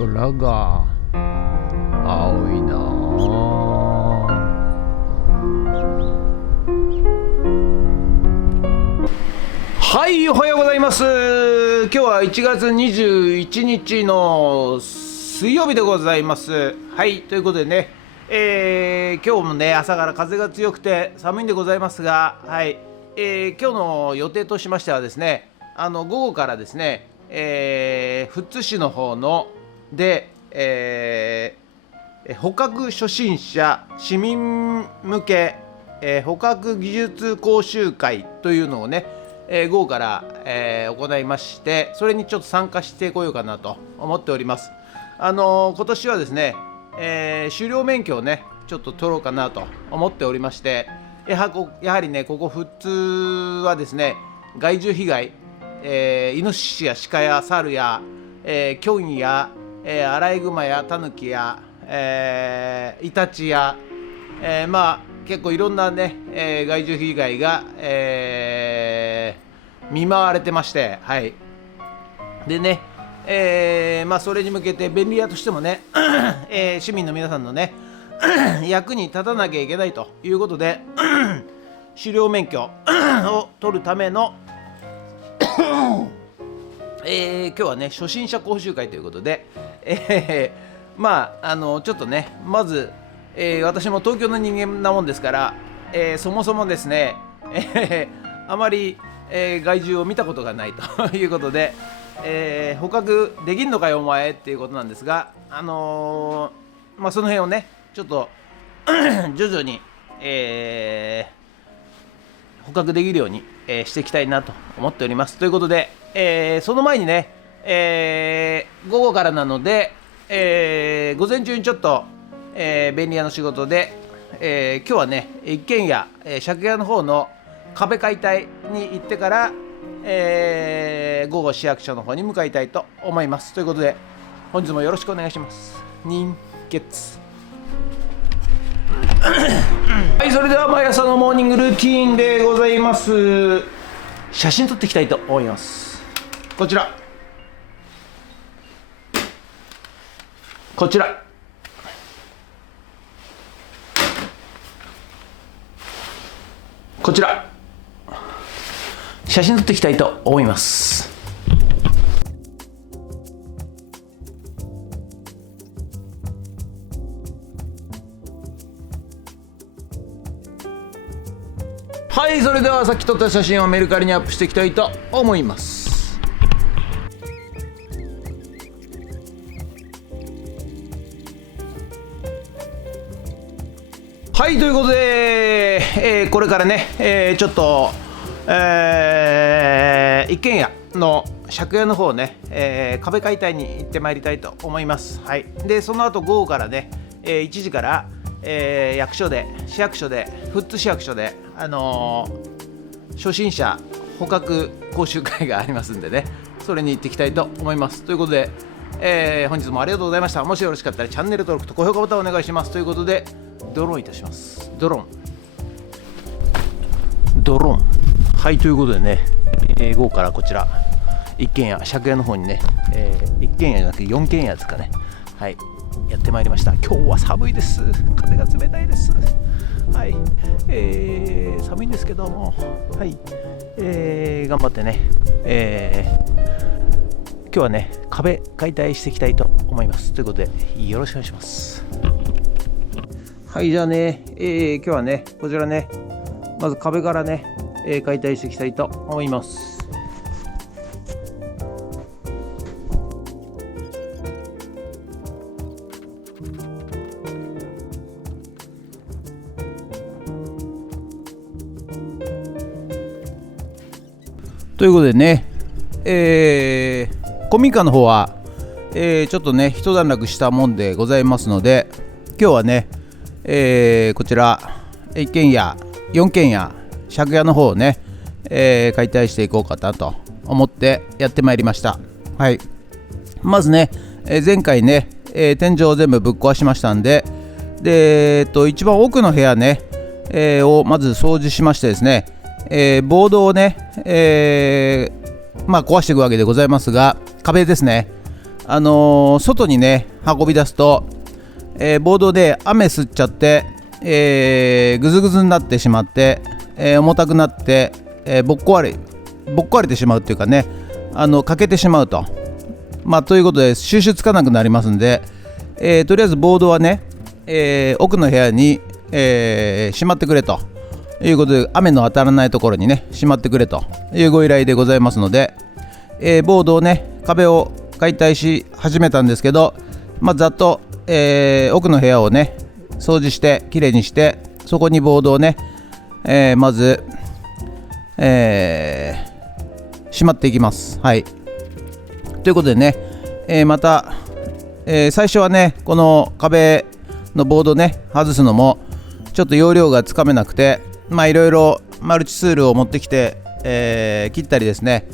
空が青いなあ。はい、おはようございます。今日は1月21日の水曜日でございます。はい、ということでね、今日もね朝から風が強くて寒いんでございますが、はい、今日の予定としましてはですね、午後からですね、富津市の方ので、捕獲初心者市民向け、捕獲技術講習会というのをね、午後から、行いまして、それにちょっと参加してこようかなと思っております。今年はですね、狩猟免許をねちょっと取ろうかなと思っておりまして、やはりねここ富津はですね、害獣被害、イノシシや鹿や猿や、キョンや、アライグマやタヌキや、イタチや、結構いろんなね、害獣被害が、見舞われてまして、はい。でね、それに向けて便利屋としてもね、市民の皆さんのね役に立たなきゃいけないということで狩猟免許を取るための今日はね初心者講習会ということで、ちょっとねまず、私も東京の人間なもんですから、そもそもですね、あまり、害獣を見たことがないということで、捕獲できんのかよお前っていうことなんですが、その辺をねちょっと徐々に、捕獲できるように、していきたいなと思っております。ということで、その前にね、午後からなので、午前中にちょっと、便利屋の仕事で、今日はね一軒家、借家の方の壁解体に行ってから、午後市役所の方に向かいたいと思います。ということで本日もよろしくお願いします。人月はい、それでは毎朝のモーニングルーティーンでございます。写真撮っていきたいと思います。こちらこちらこちら写真撮っていきたいと思います。はい、それではさっき撮った写真をメルカリにアップしていきたいと思います。はい、ということで、これからね、ちょっと、一軒家の借家の方ね、壁解体に行ってまいりたいと思います。はい、でその後午後からね、1時から、市役所で富津市役所で、初心者捕獲講習会がありますんでね、それに行っていきたいと思います。ということで、本日もありがとうございました。もしよろしかったらチャンネル登録と高評価ボタンお願いします。ということでドローンいたします。ドローンはい、ということでね、午後からこちら一軒家借家の方にね、一軒家じゃなくて4軒家ですかね、はい、やってまいりました。今日は寒いです。風が冷たいです。はい、寒いんですけども、はい、頑張ってね、今日はね壁解体していきたいと思います。ということでよろしくお願いします。はい、じゃあね、今日はねこちらねまず壁からね、解体していきたいと思います。ということでね、古民家の方は、ちょっとね一段落したもんでございますので、今日はね、こちら一軒家4軒家借家の方をね、解体していこうかなと思ってやってまいりました。はい、まずね、前回ね、天井を全部ぶっ壊しましたんで、一番奥の部屋ね、をまず掃除しましてですね、ボードをね、壊していくわけでございますが、壁ですね、外にね運び出すと、ボードで雨吸っちゃって、ぐずぐずになってしまって、重たくなって、ぼっ壊れてしまうっていうかね、欠けてしまうと、ということで収集つかなくなりますんで、とりあえずボードはね、奥の部屋に、しまってくれということで、雨の当たらないところにねしまってくれというご依頼でございますので、ボードをね、壁を解体し始めたんですけど、ざっと、奥の部屋をね掃除してきれいにして、そこにボードをね、まず、しまっていきます。はい、ということでね、また、最初はねこの壁のボードね外すのもちょっと容量がつかめなくて、いろいろマルチツールを持ってきて、切ったりですね、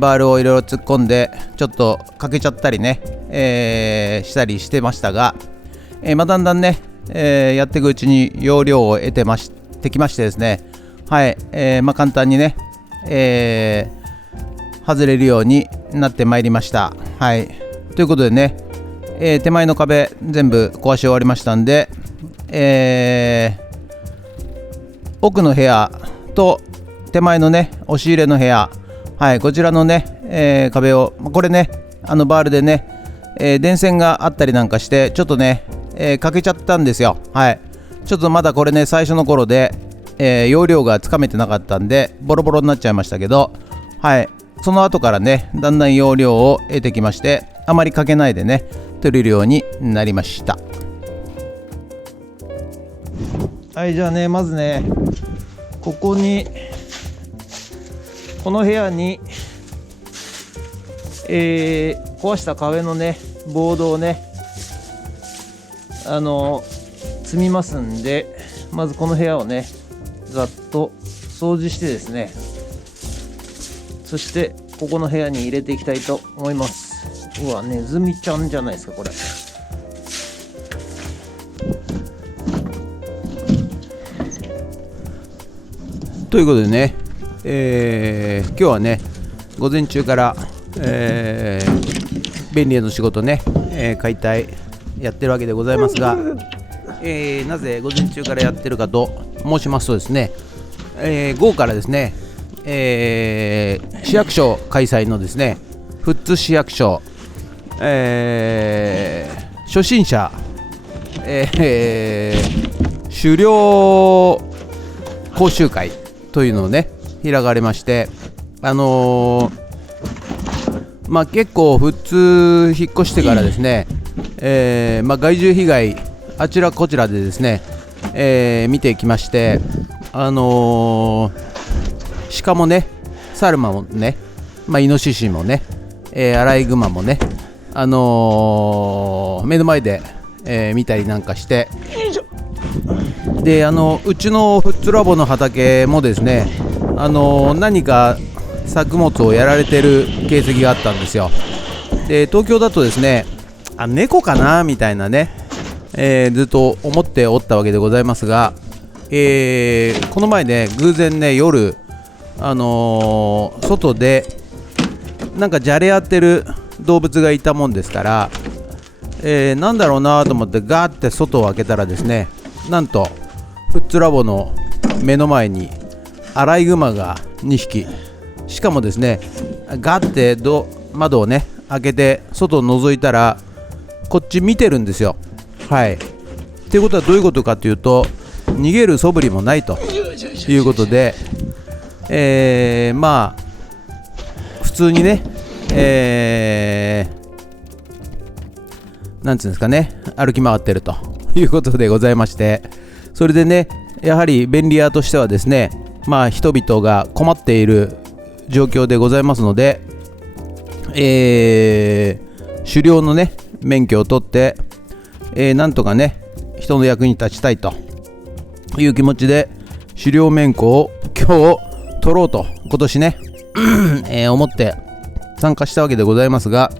バールをいろいろ突っ込んでちょっと欠けちゃったりね、したりしてましたが、だんだんね、やっていくうちに容量を得てきましてですね、はい、簡単にね、外れるようになってまいりました。はい、ということでね、手前の壁全部壊し終わりましたんで、奥の部屋と手前のね押し入れの部屋、はい、こちらのね、壁をこれねバールでね、電線があったりなんかしてちょっとね、欠けちゃったんですよ。はい、ちょっとまだこれね最初の頃で、容量がつかめてなかったんでボロボロになっちゃいましたけど、はい、その後からねだんだん容量を得てきまして、あまり欠けないでね取れるようになりました。はい、じゃあね、まずねこの部屋に、壊した壁のねボードをね積みますんで、まずこの部屋をねざっと掃除してですね、そしてここの部屋に入れていきたいと思います。うわ、ネズミちゃんじゃないですかこれ。ということでね、今日はね午前中から、便利屋の仕事ね、解体やってるわけでございますが、なぜ午前中からやってるかと申しますとですね、午後からですね、市役所開催のですね富津市役所、初心者、狩猟講習会というのをね開かれまして、結構富津引っ越してからですね、害獣被害あちらこちらでですね、見てきまして、鹿もね猿もね、イノシシもね、アライグマもね、目の前で、見たりなんかして、でうちの富津ラボの畑もですね、何か作物をやられてる形跡があったんですよ。で東京だとですね、猫かなみたいなね、ずっと思っておったわけでございますが、この前ね偶然ね夜、外でなんかじゃれ合ってる動物がいたもんですから、なんだろうなと思ってガーって外を開けたらですね、なんと富津ラボの目の前にアライグマが2匹、しかもですねガーって窓をね開けて外を覗いたらこっち見てるんですよ。はい、っていうことはどういうことかというと、逃げる素振りもないということで、普通にね、なんつうんですかね、歩き回ってるということでございまして、それでねやはり便利屋としてはですね、人々が困っている状況でございますので、狩猟のね免許を取って、なんとかね人の役に立ちたいという気持ちで狩猟免許を今日取ろうと今年ね、思って参加したわけでございますが、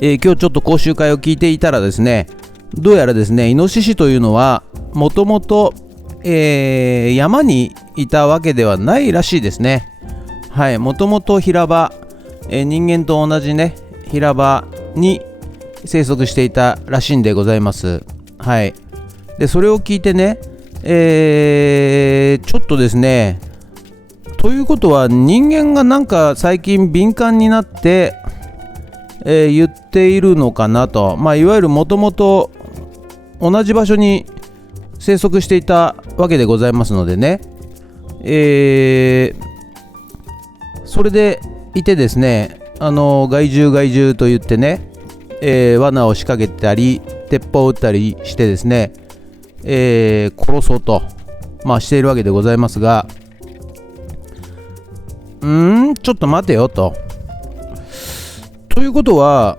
今日ちょっと講習会を聞いていたらですね、どうやらですねイノシシというのはもともと山にいたわけではないらしいですね。はい、もともと平場、人間と同じね平場に生息していたらしいんでございます。はい。でそれを聞いてね、ちょっとですね、ということは人間がなんか最近敏感になって、言っているのかなと、いわゆるもともと同じ場所に生息していたわけでございますのでね、それでいてですね、害獣と言ってね、罠を仕掛けたり鉄砲を撃ったりしてですね、殺そうと、しているわけでございますが、ちょっと待てよと。ということは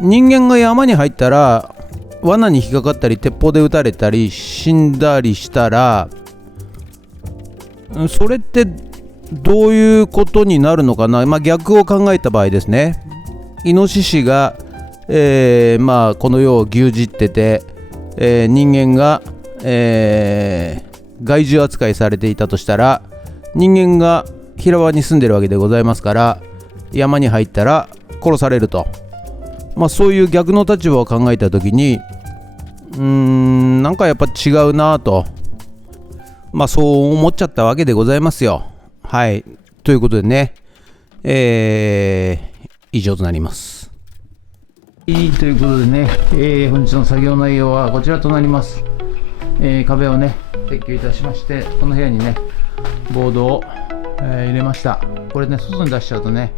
人間が山に入ったら罠に引っかかったり鉄砲で撃たれたり死んだりしたら、それってどういうことになるのかな。逆を考えた場合ですね、イノシシが、この世を牛耳ってて、人間が、害獣扱いされていたとしたら、人間が平場に住んでるわけでございますから、山に入ったら殺されると、そういう逆の立場を考えた時に、なんかやっぱ違うなと、そう思っちゃったわけでございますよ。はい。ということでね、以上となります。ということでね、本日の作業内容はこちらとなります。壁をね撤去いたしまして、この部屋にねボードを、入れました。これね外に出しちゃうとね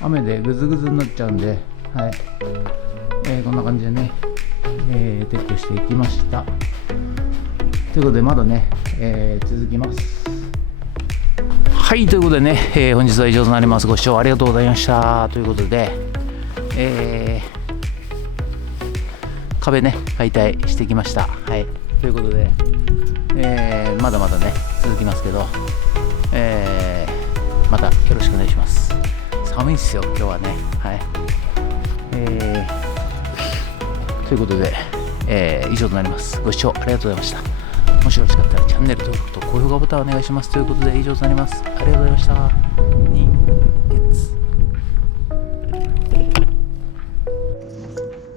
雨でグズグズになっちゃうんで、はい、こんな感じでね、撤去していきました。ということでまだね、続きます。はい、ということでね、本日は以上となります。ご視聴ありがとうございました。ということで、壁ね解体してきました。はい、ということで、まだまだね続きますけど、またよろしくお願いします。寒いっすよ今日はね。はい、ということで、以上となります。ご視聴ありがとうございました。もしよろしかったらチャンネル登録と高評価ボタンお願いします。ということで以上となります。ありがとうございました。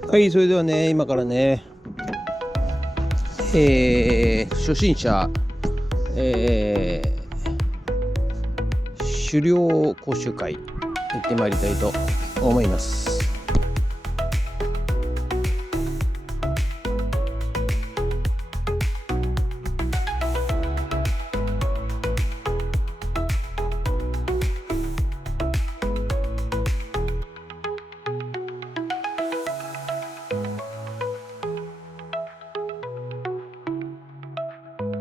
はい、それではね今からね、初心者、狩猟講習会行ってまいりたいと思います。